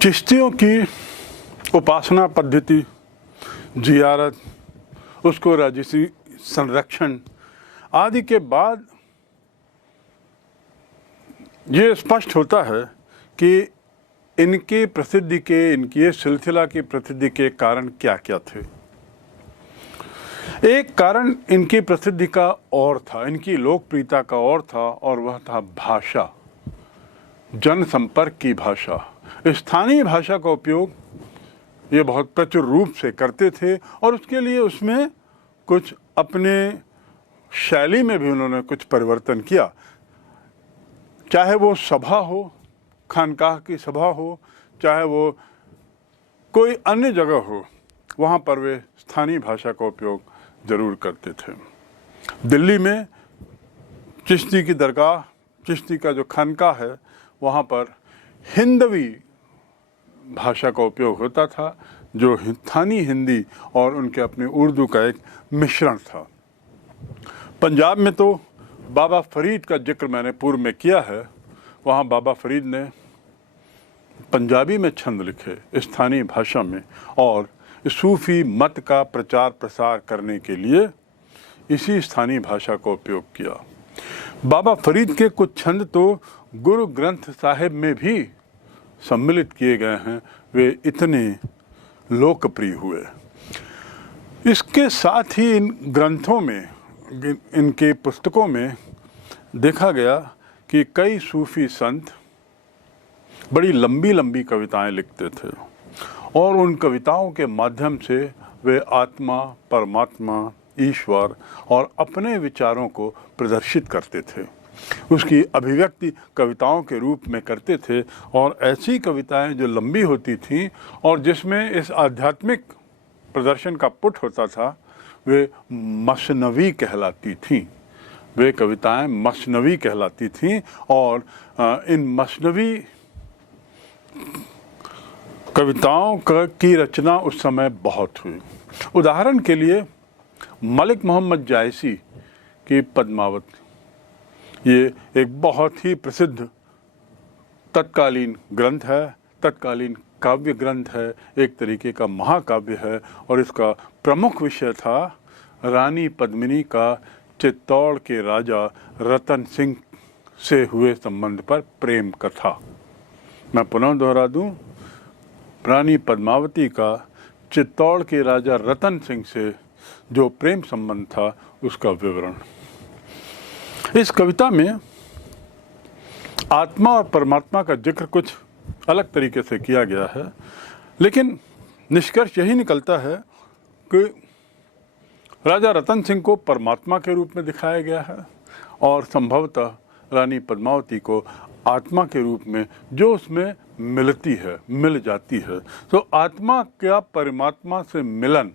चिश्तियों की उपासना पद्धति, जियारत, उसको राजसी संरक्षण आदि के बाद ये स्पष्ट होता है कि इनकी प्रसिद्धि के, इनकी ये सिलसिला की प्रसिद्धि के कारण क्या क्या थे। एक कारण इनकी प्रसिद्धि का और था, इनकी लोकप्रियता का और था, और वह था भाषा, जनसंपर्क की भाषा। स्थानीय भाषा का उपयोग ये बहुत प्रचुर रूप से करते थे और उसके लिए उसमें कुछ अपने शैली में भी उन्होंने कुछ परिवर्तन किया। चाहे वो सभा हो, खानकाह की सभा हो, चाहे वो कोई अन्य जगह हो, वहाँ पर वे स्थानीय भाषा का उपयोग ज़रूर करते थे। दिल्ली में चिश्ती की दरगाह, चिश्ती का जो खानकाह है, वहाँ पर हिंदवी भाषा का उपयोग होता था, जो स्थानीय हिंदी और उनके अपने उर्दू का एक मिश्रण था। पंजाब में तो बाबा फरीद का जिक्र मैंने पूर्व में किया है। वहाँ बाबा फरीद ने पंजाबी में छंद लिखे स्थानीय भाषा में, और सूफी मत का प्रचार प्रसार करने के लिए इसी स्थानीय भाषा का उपयोग किया। बाबा फरीद के कुछ छंद तो गुरु ग्रंथ साहिब में भी सम्मिलित किए गए हैं, वे इतने लोकप्रिय हुए। इसके साथ ही इन ग्रंथों में, इनके पुस्तकों में देखा गया कि कई सूफी संत बड़ी लंबी लंबी कविताएं लिखते थे और उन कविताओं के माध्यम से वे आत्मा, परमात्मा, ईश्वर और अपने विचारों को प्रदर्शित करते थे, उसकी अभिव्यक्ति कविताओं के रूप में करते थे। और ऐसी कविताएं जो लंबी होती थीं और जिसमें इस आध्यात्मिक प्रदर्शन का पुट होता था, वे मसनवी कहलाती थीं। वे कविताएं मसनवी कहलाती थीं और इन मसनवी कविताओं की रचना उस समय बहुत हुई। उदाहरण के लिए मलिक मोहम्मद जायसी की पद्मावत, ये एक बहुत ही प्रसिद्ध तत्कालीन ग्रंथ है, तत्कालीन काव्य ग्रंथ है, एक तरीके का महाकाव्य है। और इसका प्रमुख विषय था रानी पद्मिनी का चित्तौड़ के राजा रतन सिंह से हुए संबंध पर प्रेम कथा। मैं पुनः दोहरा दूं, रानी पद्मावती का चित्तौड़ के राजा रतन सिंह से जो प्रेम संबंध था, उसका विवरण। इस कविता में आत्मा और परमात्मा का जिक्र कुछ अलग तरीके से किया गया है, लेकिन निष्कर्ष यही निकलता है कि राजा रतन सिंह को परमात्मा के रूप में दिखाया गया है और संभवतः रानी पद्मावती को आत्मा के रूप में, जो उसमें मिलती है, मिल जाती है। तो आत्मा का परमात्मा से मिलन,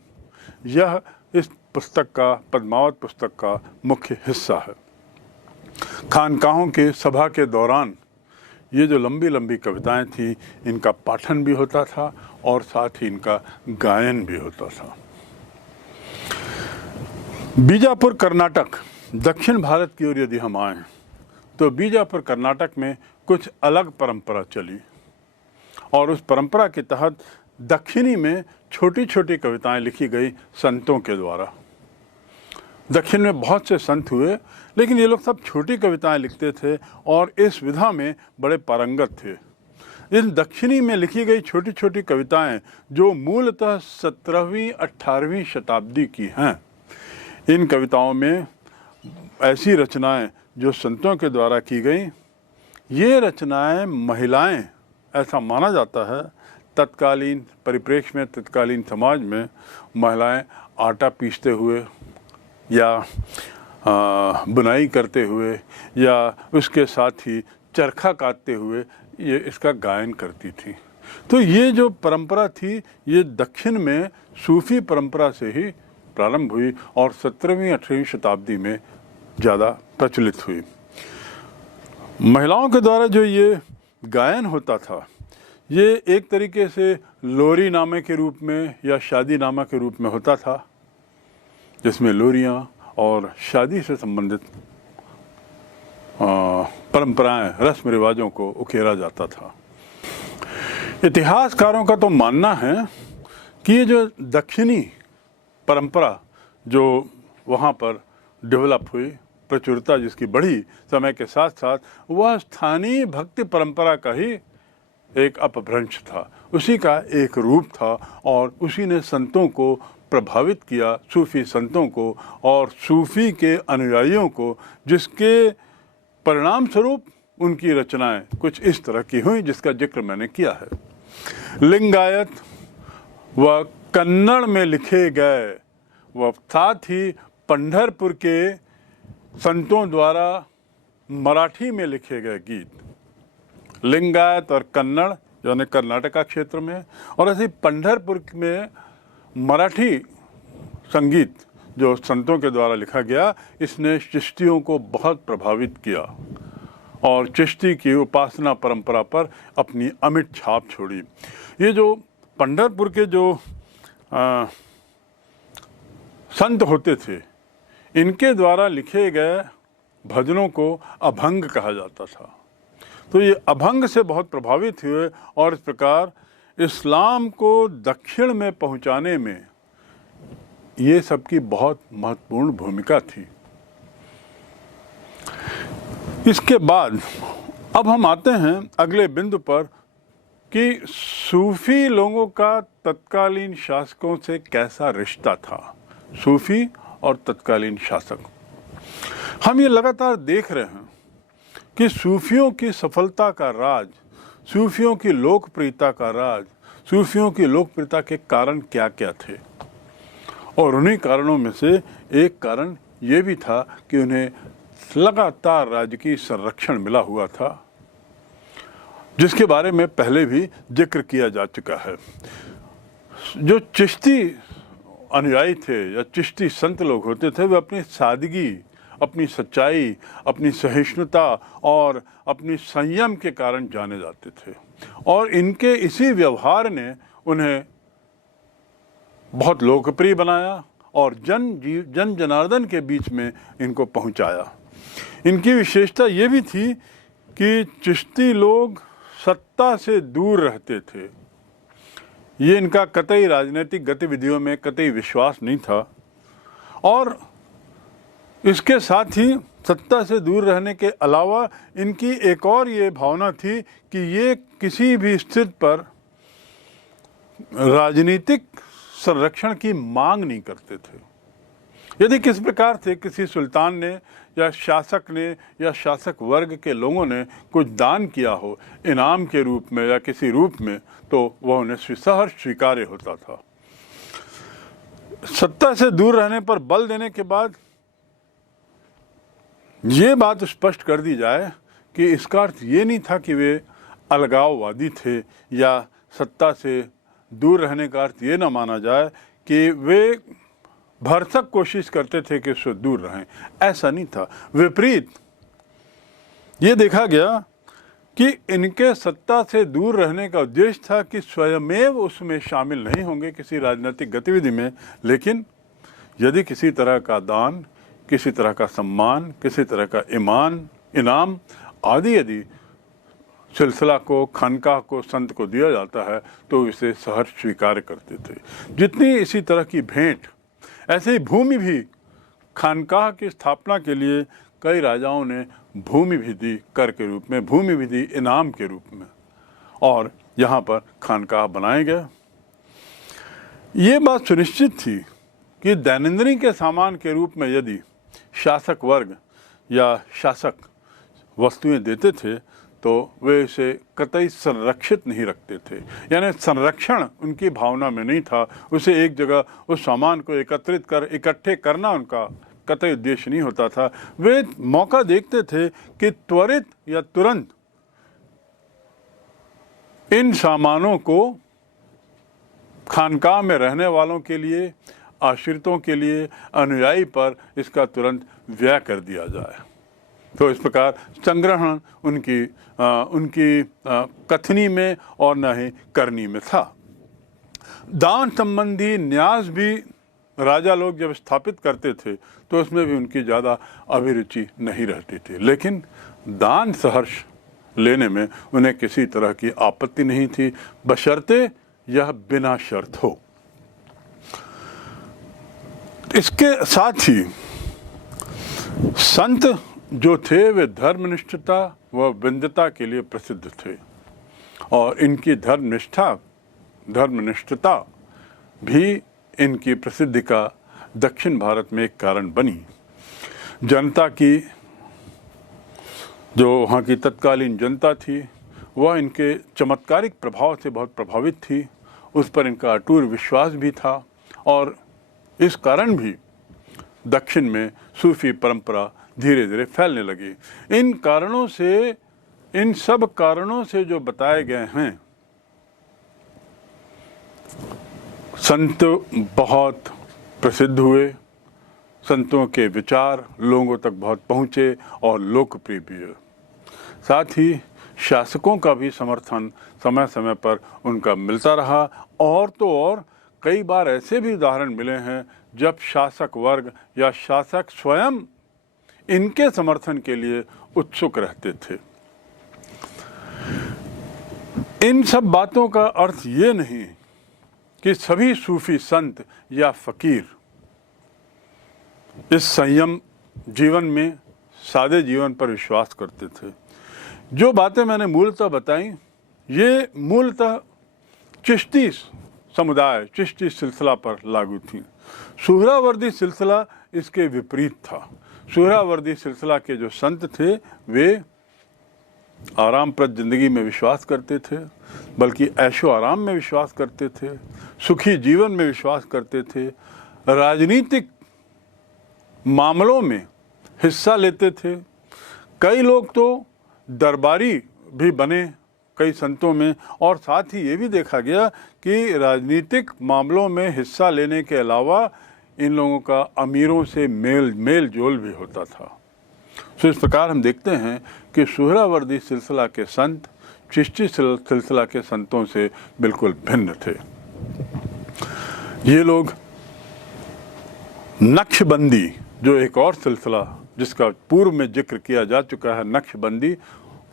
यह इस पुस्तक का, पद्मावत पुस्तक का मुख्य हिस्सा है। खानकाहों के सभा के दौरान ये जो लंबी लंबी कविताएं थी, इनका पाठन भी होता था और साथ ही इनका गायन भी होता था। बीजापुर कर्नाटक, दक्षिण भारत की ओर यदि हम आएँ तो बीजापुर कर्नाटक में कुछ अलग परंपरा चली और उस परंपरा के तहत दक्षिणी में छोटी छोटी कविताएं लिखी गई संतों के द्वारा। दक्षिण में बहुत से संत हुए, लेकिन ये लोग सब छोटी कविताएं लिखते थे और इस विधा में बड़े पारंगत थे। इन दक्षिणी में लिखी गई छोटी छोटी कविताएं, जो मूलतः 17वीं 18वीं शताब्दी की हैं, इन कविताओं में ऐसी रचनाएं जो संतों के द्वारा की गई, ये रचनाएं महिलाएं, ऐसा माना जाता है तत्कालीन परिप्रेक्ष्य में, तत्कालीन समाज में महिलाएं आटा पीसते हुए या बुनाई करते हुए या उसके साथ ही चरखा काटते हुए ये इसका गायन करती थी। तो ये जो परंपरा थी, ये दक्षिण में सूफी परंपरा से ही प्रारंभ हुई और 17वीं 18वीं शताब्दी में ज़्यादा प्रचलित हुई। महिलाओं के द्वारा जो ये गायन होता था, ये एक तरीके से लोरी नामे के रूप में या शादी नामा के रूप में होता था, जिसमें लोरियाँ और शादी से संबंधित परंपराएं, रस्म रिवाजों को उकेरा जाता था। इतिहासकारों का तो मानना है कि ये जो दक्षिणी परंपरा जो वहाँ पर डेवलप हुई, प्रचुरता जिसकी बढ़ी समय के साथ साथ, वह स्थानीय भक्ति परंपरा का ही एक अपभ्रंश था, उसी का एक रूप था और उसी ने संतों को प्रभावित किया, सूफी संतों को और सूफी के अनुयायियों को, जिसके परिणाम स्वरूप उनकी रचनाएं कुछ इस तरह की हुई जिसका जिक्र मैंने किया है। लिंगायत व कन्नड़ में लिखे गए व साथ ही पंढरपुर के संतों द्वारा मराठी में लिखे गए गीत, लिंगायत और कन्नड़ यानी कर्नाटका क्षेत्र में, और ऐसे पंढरपुर में मराठी संगीत जो संतों के द्वारा लिखा गया, इसने चिश्तियों को बहुत प्रभावित किया और चिश्ती की उपासना परंपरा पर अपनी अमिट छाप छोड़ी। ये जो पंढरपुर के जो संत होते थे, इनके द्वारा लिखे गए भजनों को अभंग कहा जाता था। तो ये अभंग से बहुत प्रभावित हुए और इस प्रकार इस्लाम को दक्षिण में पहुंचाने में ये सबकी बहुत महत्वपूर्ण भूमिका थी। इसके बाद अब हम आते हैं अगले बिंदु पर कि सूफी लोगों का तत्कालीन शासकों से कैसा रिश्ता था, सूफी और तत्कालीन शासक। हम ये लगातार देख रहे हैं कि सूफियों की सफलता का राज, सूफियों की लोकप्रियता का राज, सूफियों की लोकप्रियता के कारण क्या क्या थे, और उन्हीं कारणों में से एक कारण ये भी था कि उन्हें लगातार राजकीय संरक्षण मिला हुआ था, जिसके बारे में पहले भी जिक्र किया जा चुका है। जो चिश्ती अनुयायी थे या चिश्ती संत लोग होते थे, वे अपनी सादगी, अपनी सच्चाई, अपनी सहिष्णुता और अपनी संयम के कारण जाने जाते थे, और इनके इसी व्यवहार ने उन्हें बहुत लोकप्रिय बनाया और जन जनार्दन के बीच में इनको पहुंचाया। इनकी विशेषता ये भी थी कि चिश्ती लोग सत्ता से दूर रहते थे। ये इनका कतई राजनीतिक गतिविधियों में कतई विश्वास नहीं था, और इसके साथ ही सत्ता से दूर रहने के अलावा इनकी एक और ये भावना थी कि ये किसी भी स्थिति पर राजनीतिक संरक्षण की मांग नहीं करते थे। यदि किस प्रकार से किसी सुल्तान ने या शासक ने या शासक वर्ग के लोगों ने कुछ दान किया हो इनाम के रूप में या किसी रूप में, तो वह उन्हें सहर्ष स्वीकार्य होता था। सत्ता से दूर रहने पर बल देने के बाद ये बात स्पष्ट कर दी जाए कि इसका अर्थ ये नहीं था कि वे अलगाववादी थे, या सत्ता से दूर रहने का अर्थ ये ना माना जाए कि वे भरसक कोशिश करते थे कि उससे दूर रहें। ऐसा नहीं था, विपरीत ये देखा गया कि इनके सत्ता से दूर रहने का उद्देश्य था कि स्वयमेव उसमें शामिल नहीं होंगे किसी राजनीतिक गतिविधि में, लेकिन यदि किसी तरह का दान, किसी तरह का सम्मान, किसी तरह का इनाम आदि यदि सिलसिला को, खानकाह को, संत को दिया जाता है तो इसे सहर्ष स्वीकार करते थे। जितनी इसी तरह की भेंट, ऐसे ही भूमि भी, खानकाह की स्थापना के लिए कई राजाओं ने भूमि भी दी कर के रूप में, भूमि भी दी इनाम के रूप में, और यहाँ पर खानकाह बनाए गए। ये बात सुनिश्चित थी कि दैनंदिनी के सामान के रूप में यदि शासक वर्ग या शासक वस्तुएं देते थे तो वे इसे कतई संरक्षित नहीं रखते थे, यानी संरक्षण उनकी भावना में नहीं था। उसे एक जगह उस सामान को एकत्रित कर इकट्ठे करना उनका कतई उद्देश्य नहीं होता था। वे मौका देखते थे कि त्वरित या तुरंत इन सामानों को खानकाह में रहने वालों के लिए, आश्रितों के लिए, अनुयायी पर इसका तुरंत व्यय कर दिया जाए। तो इस प्रकार संग्रहण उनकी कथनी में और न ही करनी में था। दान संबंधी न्यास भी राजा लोग जब स्थापित करते थे तो उसमें भी उनकी ज़्यादा अभिरुचि नहीं रहती थी, लेकिन दान सहर्ष लेने में उन्हें किसी तरह की आपत्ति नहीं थी, बशर्ते यह बिना शर्त हो। इसके साथ ही संत जो थे वे धर्मनिष्ठता व विनम्रता के लिए प्रसिद्ध थे और इनकी धर्मनिष्ठता भी इनकी प्रसिद्धि का दक्षिण भारत में एक कारण बनी। जनता की जो वहाँ की तत्कालीन जनता थी वह इनके चमत्कारिक प्रभाव से बहुत प्रभावित थी, उस पर इनका अटूट विश्वास भी था और इस कारण भी दक्षिण में सूफी परंपरा धीरे धीरे फैलने लगी। इन सब कारणों से जो बताए गए हैं, संत बहुत प्रसिद्ध हुए, संतों के विचार लोगों तक बहुत पहुँचे और लोकप्रिय भी हुए। साथ ही शासकों का भी समर्थन समय समय पर उनका मिलता रहा और तो और कई बार ऐसे भी उदाहरण मिले हैं जब शासक वर्ग या शासक स्वयं इनके समर्थन के लिए उत्सुक रहते थे। इन सब बातों का अर्थ ये नहीं कि सभी सूफी संत या फकीर इस संयम जीवन में सादे जीवन पर विश्वास करते थे। जो बातें मैंने मूलतः बताई ये मूलतः चिश्ती समुदाय, चिश्ती सिलसिला पर लागू थी। सुहरावर्दी सिलसिला इसके विपरीत था। सुहरावर्दी सिलसिला के जो संत थे वे आरामप्रद जिंदगी में विश्वास करते थे, बल्कि ऐशो आराम में विश्वास करते थे, सुखी जीवन में विश्वास करते थे, राजनीतिक मामलों में हिस्सा लेते थे। कई लोग तो दरबारी भी बने कई संतों में, और साथ ही ये भी देखा गया कि राजनीतिक मामलों में हिस्सा लेने के अलावा इन लोगों का अमीरों से मेल जोल भी होता था। तो इस प्रकार हम देखते हैं कि सुहरावर्दी सिलसिला के संत चिश्ती सिलसिला के संतों से बिल्कुल भिन्न थे। ये लोग नक्शबंदी, जो एक और सिलसिला जिसका पूर्व में जिक्र किया जा चुका है, नक्शबंदी,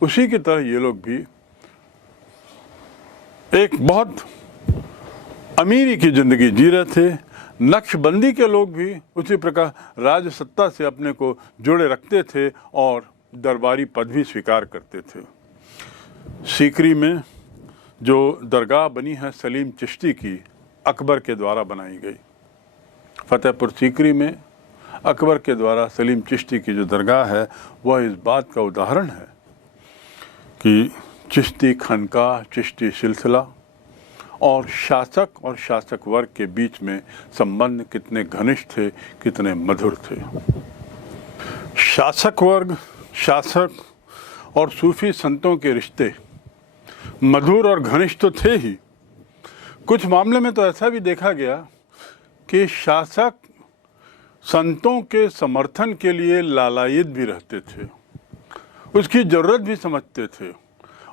उसी की तरह ये लोग भी एक बहुत अमीरी की जिंदगी जी रहे थे। नक्शबंदी के लोग भी उसी प्रकार राजसत्ता से अपने को जोड़े रखते थे और दरबारी पद भी स्वीकार करते थे। सीकरी में जो दरगाह बनी है सलीम चिश्ती की, अकबर के द्वारा बनाई गई। फतेहपुर सीकरी में अकबर के द्वारा सलीम चिश्ती की जो दरगाह है वह इस बात का उदाहरण है कि चिश्ती खानका, चिश्ती सिलसिला और शासक वर्ग के बीच में संबंध कितने घनिष्ठ थे, कितने मधुर थे। शासक वर्ग, शासक और सूफी संतों के रिश्ते मधुर और घनिष्ठ तो थे ही, कुछ मामले में तो ऐसा भी देखा गया कि शासक संतों के समर्थन के लिए लालायित भी रहते थे, उसकी ज़रूरत भी समझते थे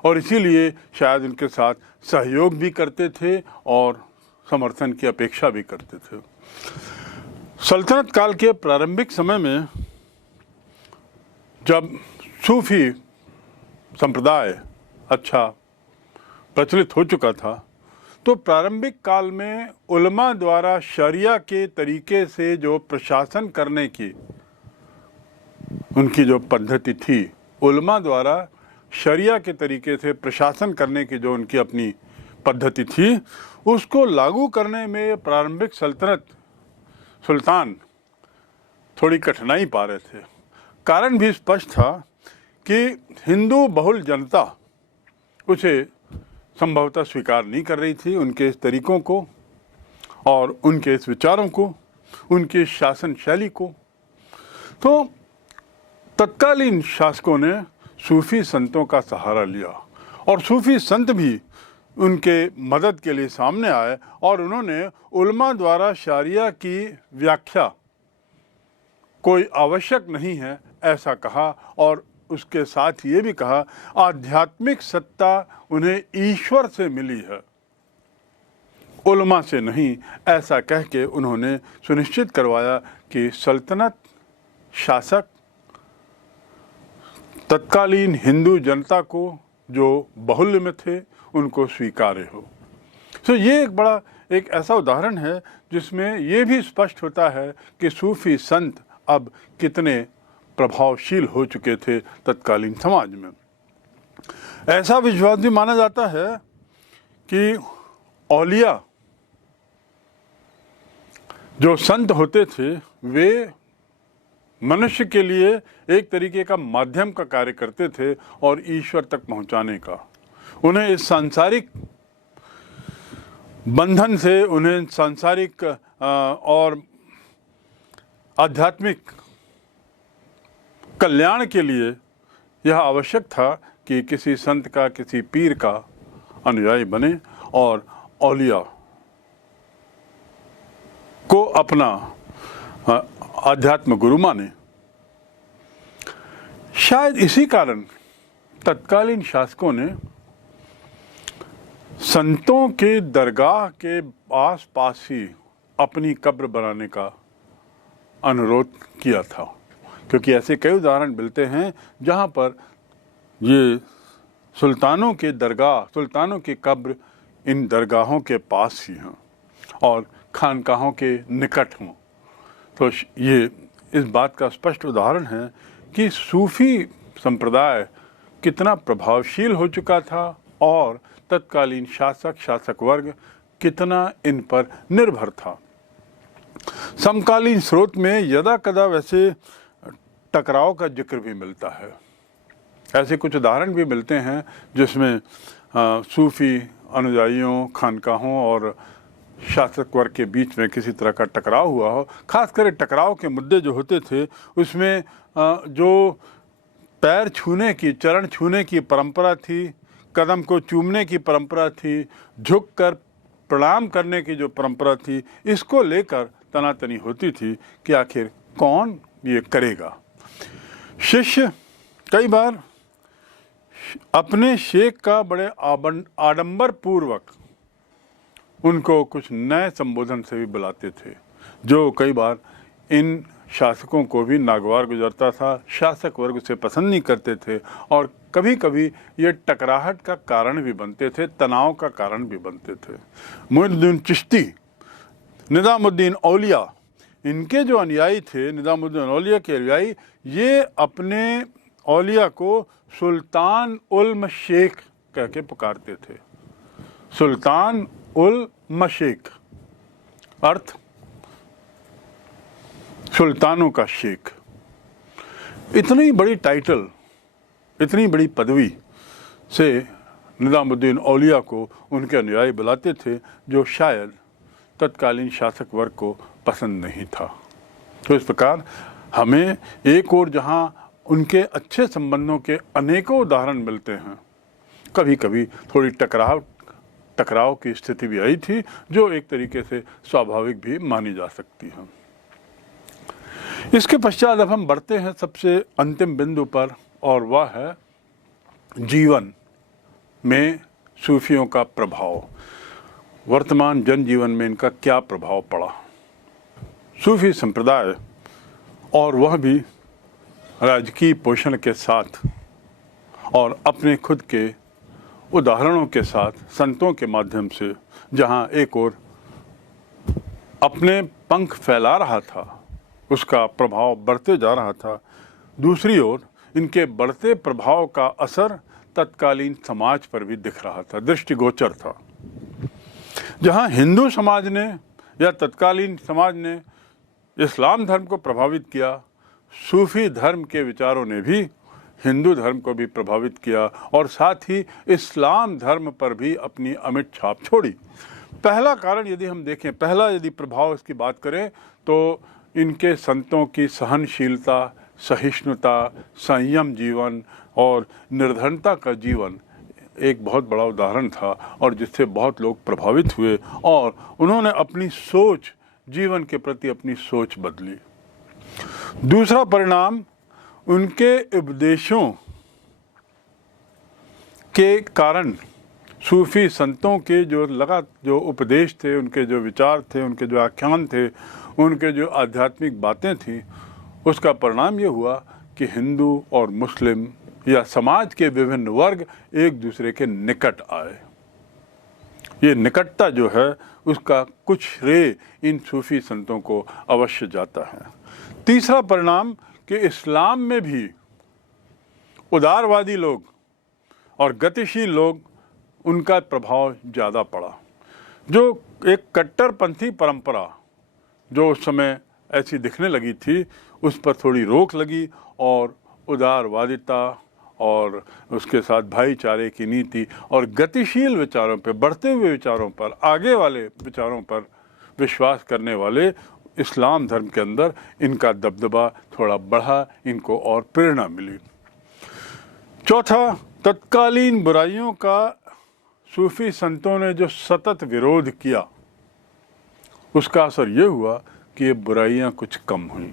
और इसीलिए शायद उनके साथ सहयोग भी करते थे और समर्थन की अपेक्षा भी करते थे। सल्तनत काल के प्रारंभिक समय में जब सूफी संप्रदाय अच्छा प्रचलित हो चुका था, तो प्रारंभिक काल में उलमा द्वारा शरिया के तरीके से जो प्रशासन करने की उनकी जो पद्धति थी, उलमा द्वारा शरिया के तरीके से प्रशासन करने की जो उनकी अपनी पद्धति थी, उसको लागू करने में प्रारंभिक सुल्तान थोड़ी कठिनाई पा रहे थे। कारण भी स्पष्ट था कि हिंदू बहुल जनता उसे संभवतः स्वीकार नहीं कर रही थी, उनके इस तरीकों को और उनके इस विचारों को, उनकी शासन शैली को। तो तत्कालीन शासकों ने सूफी संतों का सहारा लिया और सूफी संत भी उनके मदद के लिए सामने आए और उन्होंने उलमा द्वारा शरिया की व्याख्या कोई आवश्यक नहीं है ऐसा कहा और उसके साथ ये भी कहा आध्यात्मिक सत्ता उन्हें ईश्वर से मिली है, उलमा से नहीं। ऐसा कह के उन्होंने सुनिश्चित करवाया कि सल्तनत शासक तत्कालीन हिंदू जनता को जो बाहुल्य में थे उनको स्वीकार्य हो। तो ये एक ऐसा उदाहरण है जिसमें ये भी स्पष्ट होता है कि सूफी संत अब कितने प्रभावशील हो चुके थे तत्कालीन समाज में। ऐसा विश्वास भी माना जाता है कि औलिया जो संत होते थे वे मनुष्य के लिए एक तरीके का माध्यम का कार्य करते थे और ईश्वर तक पहुंचाने का। उन्हें इस सांसारिक बंधन से, उन्हें सांसारिक और आध्यात्मिक कल्याण के लिए यह आवश्यक था कि किसी संत का, किसी पीर का अनुयायी बने और औलिया को अपना आध्यात्म गुरु माने। शायद इसी कारण तत्कालीन शासकों ने संतों के दरगाह के आस पास ही अपनी कब्र बनाने का अनुरोध किया था, क्योंकि ऐसे कई उदाहरण मिलते हैं जहां पर ये सुल्तानों के दरगाह, सुल्तानों की कब्र इन दरगाहों के पास ही हैं और खानकाहों के निकट हों। तो ये इस बात का स्पष्ट उदाहरण है कि सूफी संप्रदाय कितना प्रभावशील हो चुका था और तत्कालीन शासक वर्ग कितना इन पर निर्भर था। समकालीन स्रोत में यदा कदा वैसे टकराव का जिक्र भी मिलता है। ऐसे कुछ उदाहरण भी मिलते हैं जिसमें सूफी अनुयायियों, खानकाहों और शासक वर्ग के बीच में किसी तरह का टकराव हुआ हो। खासकर टकराव के मुद्दे जो होते थे उसमें जो पैर छूने की, चरण छूने की परंपरा थी, कदम को चूमने की परंपरा थी, झुककर प्रणाम करने की जो परंपरा थी, इसको लेकर तनातनी होती थी कि आखिर कौन ये करेगा। शिष्य कई बार अपने शेख का बड़े आडंबर पूर्वक उनको कुछ नए संबोधन से भी बुलाते थे, जो कई बार इन शासकों को भी नागवार गुजरता था। शासक वर्ग उसे पसंद नहीं करते थे और कभी कभी ये टकराहट का कारण भी बनते थे, तनाव का कारण भी बनते थे। मुइनुद्दीन चिश्ती, निज़ामुद्दीन औलिया, इनके जो अनुयायी थे, निज़ामुद्दीन औलिया के अनुयायी, ये अपने औलिया को सुल्तान उल मशेख कह के पुकारते थे। सुल्तान उल मशेख अर्थ सुल्तानों का शेख। इतनी बड़ी टाइटल, इतनी बड़ी पदवी से निज़ामुद्दीन औलिया को उनके अनुयायी बुलाते थे, जो शायद तत्कालीन शासक वर्ग को पसंद नहीं था। तो इस प्रकार हमें एक और जहां उनके अच्छे संबंधों के अनेकों उदाहरण मिलते हैं, कभी कभी थोड़ी टकराव की स्थिति भी आई थी, जो एक तरीके से स्वाभाविक भी मानी जा सकती है। इसके पश्चात अब हम बढ़ते हैं सबसे अंतिम बिंदु पर, और वह है जीवन में सूफियों का प्रभाव। वर्तमान जनजीवन में इनका क्या प्रभाव पड़ा। सूफी संप्रदाय, और वह भी राजकीय पोषण के साथ और अपने खुद के उदाहरणों के साथ, संतों के माध्यम से, जहां एक ओर अपने पंख फैला रहा था, उसका प्रभाव बढ़ते जा रहा था, दूसरी ओर इनके बढ़ते प्रभाव का असर तत्कालीन समाज पर भी दिख रहा था, दृष्टिगोचर था। जहां हिंदू समाज ने या तत्कालीन समाज ने इस्लाम धर्म को प्रभावित किया, सूफी धर्म के विचारों ने भी हिंदू धर्म को भी प्रभावित किया और साथ ही इस्लाम धर्म पर भी अपनी अमिट छाप छोड़ी। पहला कारण यदि हम देखें, पहला यदि प्रभाव इसकी बात करें तो इनके संतों की सहनशीलता, सहिष्णुता, संयम जीवन और निर्धनता का जीवन एक बहुत बड़ा उदाहरण था, और जिससे बहुत लोग प्रभावित हुए और उन्होंने अपनी सोच, जीवन के प्रति अपनी सोच बदली। दूसरा परिणाम, उनके उपदेशों के कारण सूफी संतों के जो उपदेश थे, उनके जो विचार थे, उनके जो आख्यान थे, उनके जो आध्यात्मिक बातें थीं, उसका परिणाम ये हुआ कि हिंदू और मुस्लिम या समाज के विभिन्न वर्ग एक दूसरे के निकट आए। ये निकटता जो है उसका कुछ श्रेय इन सूफी संतों को अवश्य जाता है। तीसरा परिणाम कि इस्लाम में भी उदारवादी लोग और गतिशील लोग, उनका प्रभाव ज़्यादा पड़ा। जो एक कट्टरपंथी परंपरा जो उस समय ऐसी दिखने लगी थी, उस पर थोड़ी रोक लगी और उदारवादिता और उसके साथ भाईचारे की नीति और गतिशील विचारों पर, बढ़ते हुए विचारों पर, आगे वाले विचारों पर विश्वास करने वाले इस्लाम धर्म के अंदर इनका दबदबा थोड़ा बढ़ा, इनको और प्रेरणा मिली। चौथा, तत्कालीन बुराइयों का सूफी संतों ने जो सतत विरोध किया, उसका असर ये हुआ कि ये बुराइयां कुछ कम हुई।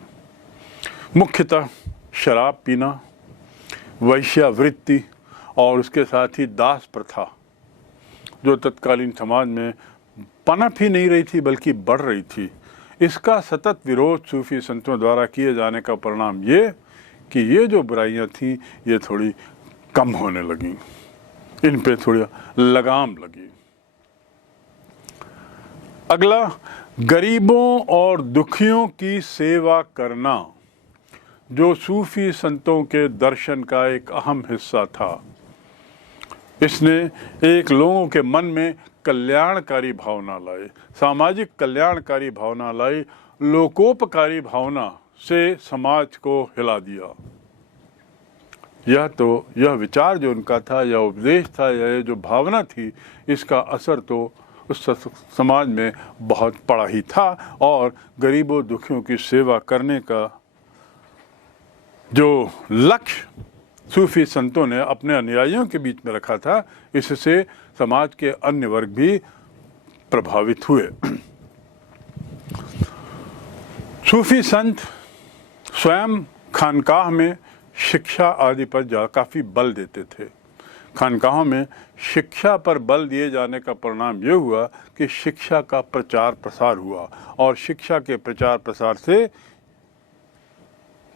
मुख्यतः शराब पीना, वैश्यावृत्ति और उसके साथ ही दास प्रथा, जो तत्कालीन समाज में पनप ही नहीं रही थी बल्कि बढ़ रही थी, इसका सतत विरोध सूफी संतों द्वारा किए जाने का परिणाम ये कि ये जो बुराइयां थीं ये थोड़ी कम होने लगी, इन पे थोड़ी लगाम लगी। अगला, गरीबों और दुखियों की सेवा करना, जो सूफी संतों के दर्शन का एक अहम हिस्सा था। इसने एक लोगों के मन में कल्याणकारी भावना लाई, सामाजिक कल्याणकारी भावना लाई, लोकोपकारी भावना से समाज को हिला दिया। यह विचार जो उनका था, यह उपदेश था, यह जो भावना थी, इसका असर तो उस समाज में बहुत पड़ा ही था और गरीबों दुखियों की सेवा करने का जो लक्ष्य सूफी संतों ने अपने अनुयायियों के बीच में रखा था, इससे समाज के अन्य वर्ग भी प्रभावित हुए। सूफी संत स्वयं खानकाह में शिक्षा आदि पर काफ़ी बल देते थे। खानकाहों में शिक्षा पर बल दिए जाने का परिणाम ये हुआ कि शिक्षा का प्रचार प्रसार हुआ और शिक्षा के प्रचार प्रसार से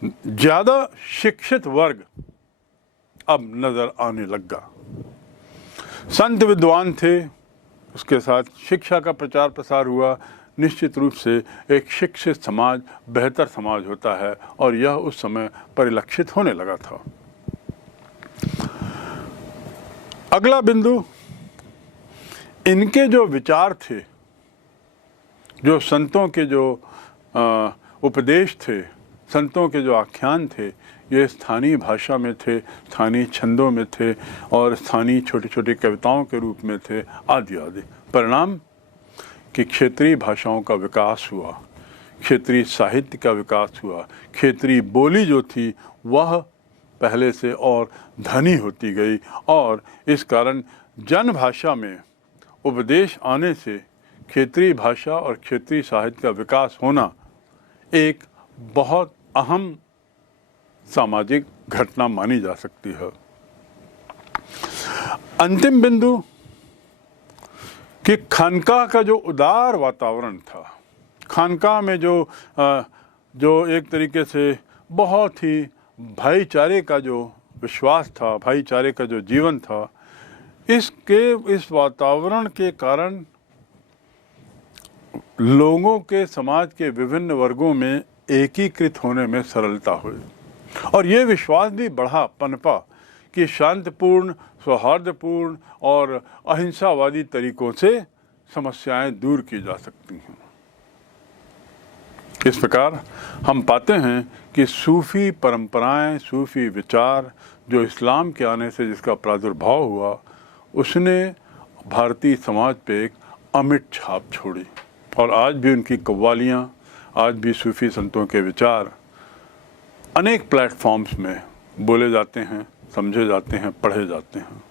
ज़्यादा शिक्षित वर्ग अब नज़र आने लगा। संत विद्वान थे, उसके साथ शिक्षा का प्रचार प्रसार हुआ। निश्चित रूप से एक शिक्षित समाज बेहतर समाज होता है और यह उस समय परिलक्षित होने लगा था। अगला बिंदु, इनके जो विचार थे, जो संतों के जो उपदेश थे, संतों के जो आख्यान थे, ये स्थानीय भाषा में थे, स्थानीय छंदों में थे और स्थानीय छोटी छोटी कविताओं के रूप में थे, आदि आदि। परिणाम कि क्षेत्रीय भाषाओं का विकास हुआ, क्षेत्रीय साहित्य का विकास हुआ, क्षेत्रीय बोली जो थी वह पहले से और धनी होती गई और इस कारण जन भाषा में उपदेश आने से क्षेत्रीय भाषा और क्षेत्रीय साहित्य का विकास होना एक बहुत अहम सामाजिक घटना मानी जा सकती है। अंतिम बिंदु कि खानकाह का जो उदार वातावरण था, खानकाह में जो एक तरीके से बहुत ही भाईचारे का जो विश्वास था, भाईचारे का जो जीवन था, इस वातावरण के कारण लोगों के समाज के विभिन्न वर्गों में एकीकृत होने में सरलता हुई और ये विश्वास भी बढ़ा, पनपा कि शांतिपूर्ण, सौहार्दपूर्ण और अहिंसावादी तरीकों से समस्याएं दूर की जा सकती हैं। इस प्रकार हम पाते हैं कि सूफी परंपराएं, सूफी विचार जो इस्लाम के आने से जिसका प्रादुर्भाव हुआ, उसने भारतीय समाज पे एक अमिट छाप छोड़ी और आज भी उनकी कव्वालियाँ, आज भी सूफी संतों के विचार अनेक प्लेटफॉर्म्स में बोले जाते हैं, समझे जाते हैं, पढ़े जाते हैं।